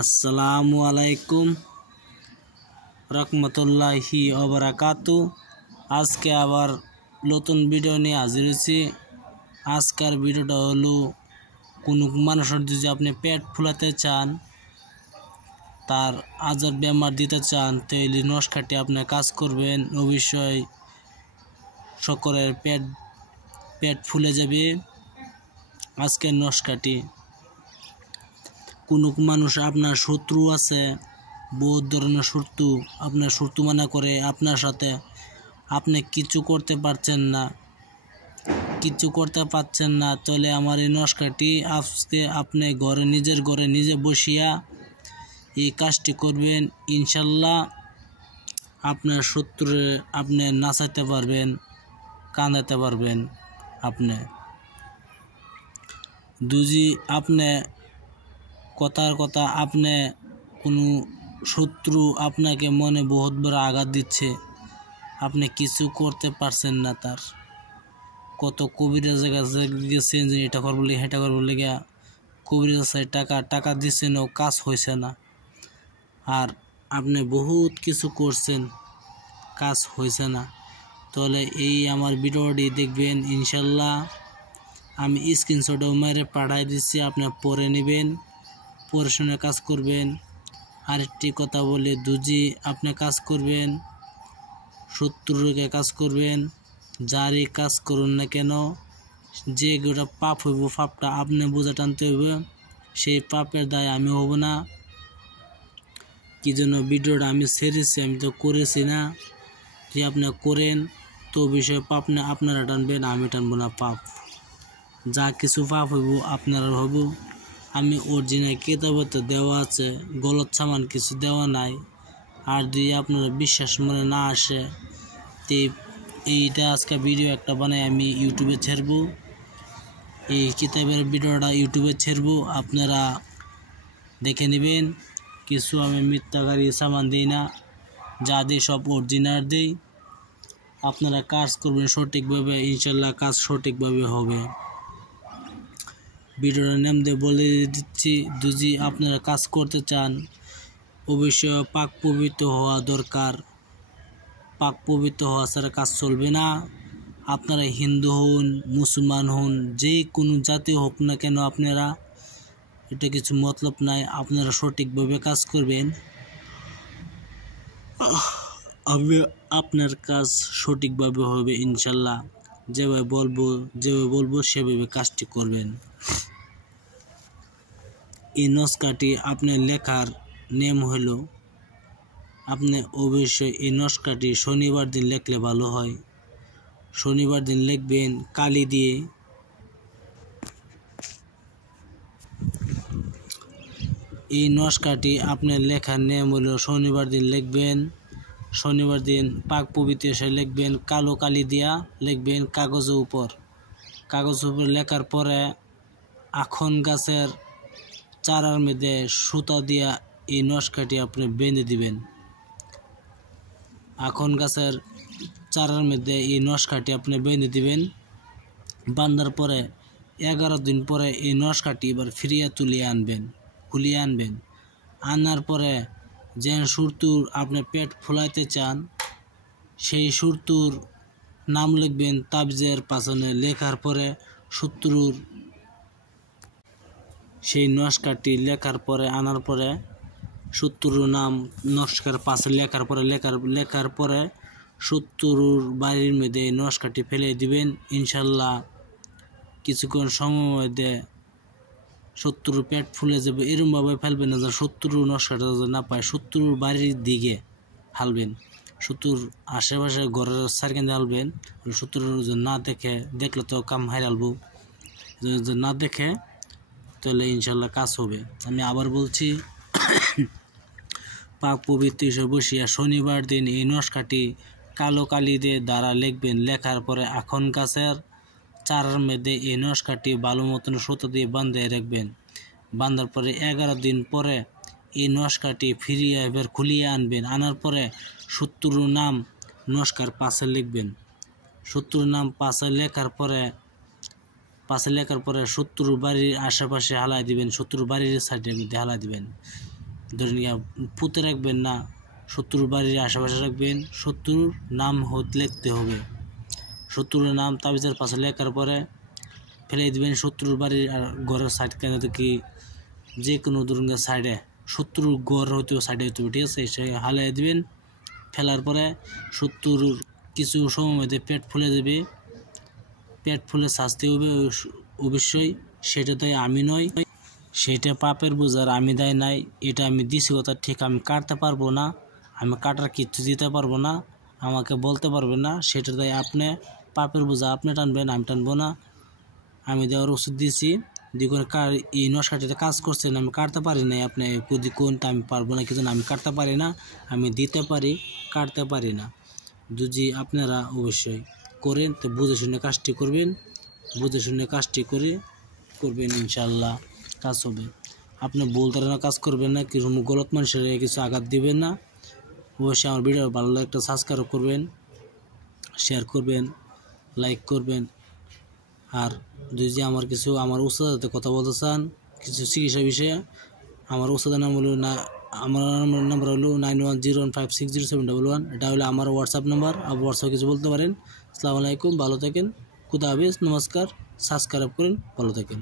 আসসালামু আলাইকুম রহমতুল্লাহি ওবারাকাতু। আজকে আবার নতুন ভিডিও নিয়ে হাজির হয়েছি। আজকের ভিডিওটা হলো কোনো মানুষের যদি আপনি পেট ফুলাতে চান, তার আজর বেমার দিতে চান, তাহলে নস্কাটি আপনি কাজ করবেন। অবশ্যই সকলের পেট ফুলে যাবে। আজকের নস্কাটি কোনো মানুষ আপনার শত্রু আছে, বহুত ধরনের শত্রু, আপনার শত্রু মনে করে আপনার সাথে, আপনি কিছু করতে পারছেন না, তাহলে আমার এই নস্কাটি আজকে আপনি নিজের ঘরে নিজে বসিয়া এই কাজটি করবেন। ইনশাল্লাহ আপনার শত্রু আপনি নাচাতে পারবেন, কাঁদাতে পারবেন। আপনি দুজি আপনি কথার কথা, আপনি কোনো শত্রু আপনাকে মনে বহুত বড় আঘাত দিচ্ছে, আপনি কিছু করতে পারছেন না। তার কত কবিরাজের কাছে গেছেন যে এটা করবো সেটা করবো লেগে, কবিরাজ টাকা দিচ্ছেন, ও কাজ হয়েছে না। আর আপনি বহুত কিছু করছেন, কাজ হয়েছে না। তাহলে এই আমার ভিডিওটি দেখবেন। ইনশাল্লাহ আমি স্ক্রিনশটও মেরে পাঠাই দিচ্ছি, আপনি পড়ে নেবেন, পড়ে শুনে কাজ করবেন। আরেকটি কথা বলে দুজি আপনি কাজ করবেন, শত্রুকে কাজ করবেন, যারই কাজ করুন না কেন, যে গোটা পাপ হইব, পাপটা আপনি বোঝা টানতে হইবে। সেই পাপের দায় আমি হব না। কি জন্য ভিডিওটা আমি ছেড়েছি, আমি তো করেছি না। যে আপনি করেন তো বিষয়ে পাপ না আপনারা টানবেন, আমি টানবো না পাপ। যা কিছু পাপ হইব আপনারা হইব। আমি অরিজিনাল কেতাবতে দেওয়া আছে, গলত সামান কিছু দেওয়া নাই। আর যদি আপনারা বিশ্বাস মনে না আসে, তো এইটা আজকে ভিডিও একটা বানাই আমি ইউটিউবে ছেড়বো। এই কিতাবের ভিডিওটা ইউটিউবে ছেড়বো, আপনারা দেখে নেবেন। কিছু আমি মিথ্যাকারী সামান দিই না, যা দিই সব অরিজিনাল দিই। আপনারা কাজ করবেন সঠিকভাবে, ইনশাল্লাহ কাজ সঠিকভাবে হবে। ভিডিওর নাম দিয়ে বলে দিচ্ছি, যদি আপনারা কাজ করতে চান অবশ্যই পাক পবিত্র হওয়া দরকার। পাক পবিত্র হওয়া ছাড়া কাজ চলবে না। আপনারা হিন্দু হন, মুসলমান হন, যে কোনো জাতি হোক না কেন, আপনারা এটা কিছু মতলব নাই, আপনারা সঠিকভাবে কাজ করবেন। আপনার কাজ সঠিকভাবে হবে ইনশাল্লাহ। যেভাবে বলবো সেভাবে কাজটি করবেন। এই নস্কাটি আপনার লেখার নেম হলো, আপনি অবশ্যই এই নস্কাটি শনিবার দিন লেখলে ভালো হয়। শনিবার দিন লিখবেন কালি দিয়ে। এই নস্কাটি আপনার লেখার নেম হলো, শনিবার দিন লিখবেন। শনিবার দিন পাক পবিত্র এসে লিখবেন, কালো কালি দিয়া লিখবেন কাগজের উপর। লেখার পরে আখন গাছের চারার মধ্যে সুতা দিয়া এই নস্কাটি আপনি বেঁধে দিবেন। আখন গাছের চারার মধ্যে এই নস্কাটি আপনি বেঁধে দিবেন। বাঁধার পরে 11 দিন পরে এই নস্কাটি এবার ফিরিয়ে খুলিয়ে আনবেন। আনার পরে যে শত্রুর আপনি পেট ফুলাইতে চান, সেই শত্রুর নাম লিখবেন তাবিজের পাশনে। লেখার পরে শত্রুর সেই নস্কাটি লেখার পরে আনার পরে শত্রুর নাম নস্কার পাশে লেখার পরে শত্রুর বাড়ির মধ্যে নস্কাটি ফেলে দিবেন। ইনশাল্লাহ কিছুক্ষণ সময় মধ্যে শত্রুর পেট ফুলে যাবে। এরমভাবে ফেলবেন না যে শত্রুর নস্কাটা না পায়, শত্রুর বাড়ির দিকে ফেলবেন, শত্রুর আশেপাশে ঘরের সার্কেল ফেলবেন। শত্রুর না দেখলে তো কাম হারালবো, না দেখে তাহলে ইনশাল্লাহ কাজ হবে। আমি আবার বলছি, পাক পবিত্র হিসেবে বসিয়া শনিবার দিন এই নস্কাটি কালো কালি দিয়ে দ্বারা লিখবেন। লেখার পরে আখন গাছের চারার মধ্যে এই নস্কাটি ভালো মতন সুতো দিয়ে বাঁধে রাখবেন। বাঁধার পরে 11 দিন পরে এই নস্কাটি ফিরিয়ে এবার খুলিয়ে আনবেন। আনার পরে শত্রুর নাম নস্কার পাশে লিখবেন। শত্রুর নাম পাশে লেখার পরে শত্রুর বাড়ির আশেপাশে হালাই দিবেন, শত্রুর বাড়ির সাইডের মধ্যে হালাই দিবেন। ধরেন পুঁতে রাখবেন না, শত্রুর বাড়ির আশেপাশে রাখবেন। শত্রুর নাম লিখতে হবে। শত্রুর নাম তাবিজের পাশে লেখার পরে ফেলে দিবেন শত্রুর বাড়ির আর ঘরের সাইড কেন কি যে কোনো ধরুন সাইডে, শত্রুর ঘর হইতে সাইডে হইতে হবে, ঠিক আছে। সে হালিয়ে দিবেন। ফেলার পরে শত্রুর কিছু সময় মধ্যে পেট ফুলে দেবে। পেট ফুলে শাস্তি হবে অবশ্যই। সেটা তাই আমি নয়, সেটা পাপের বোঝার আমি দায় নাই। এটা আমি দিছি কথা ঠিক, আমি কাটতে পারবো না, আমি কাটার কিচ্ছু দিতে পারবো না, আমাকে বলতে পারবেন না। সেটা তাই আপনি পাপের বোঝা আপনি টানবেন, আমি টানবো না। আমি দেওয়ার ওষুধ দিয়েছি, দেখুন এই নশাটিতে কাজ করছেন, আমি কাটতে পারি নাই। আপনি কোনটা আমি পারবো না, কিছু আমি কাটতে পারি না, আমি দিতে পারি, কাটতে পারি না। যদি আপনারা অবশ্যই করেন তো বুঝে শুনে কাজটি করবেন, বুঝে শুনে কাজটি করবেন, ইনশাল্লাহ কাজ হবে। আপনি ভুল ধারণা কাজ করবেন না, কিছু গলত মানুষের কিছু আঘাত দিবেন না। অবশ্যই আমার ভিডিও ভালো লাগলে একটা সাবস্ক্রাইব করবেন, শেয়ার করবেন, লাইক করবেন। আর যদি আমার উস্তাদের কথা বলতে চান কিছু চিকিৎসা বিষয়ে, আমার উস্তাদের নাম হলো আমার নাম্বার হলো 9101560711। এটা হলো আমার হোয়াটসঅ্যাপ নাম্বার। আর হোয়াটসঅ্যাপে কিছু বলতে পারেন। আসসালামু আলাইকুম, ভালো থাকেন, খুদা হাফেজ, নমস্কার। সাবস্ক্রাইব করেন, ভালো থাকেন।